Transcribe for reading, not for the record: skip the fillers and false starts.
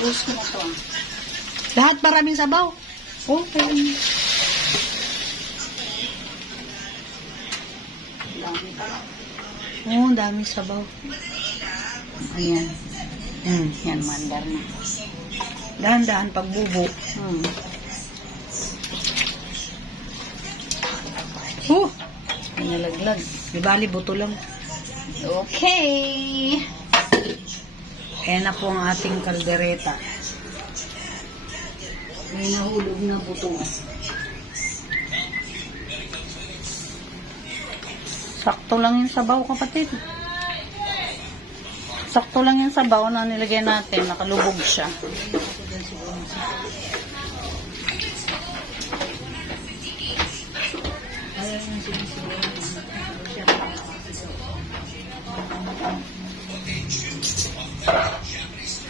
Gusto mo to. Lahat maraming sabaw. Okay. Oh, dami sabaw. Ayan. Yan, mandar na. Dahan-dahan pagbubo. May nalaglag. Di bali, buto lang. Okay. Ayan na po ang ating kaldereta. May nahulog na buto. Sakto lang yung sabaw, kapatid. Sakto lang yung sabaw na nilagay natin. Nakalubog siya. Ayan yung sinisiguro.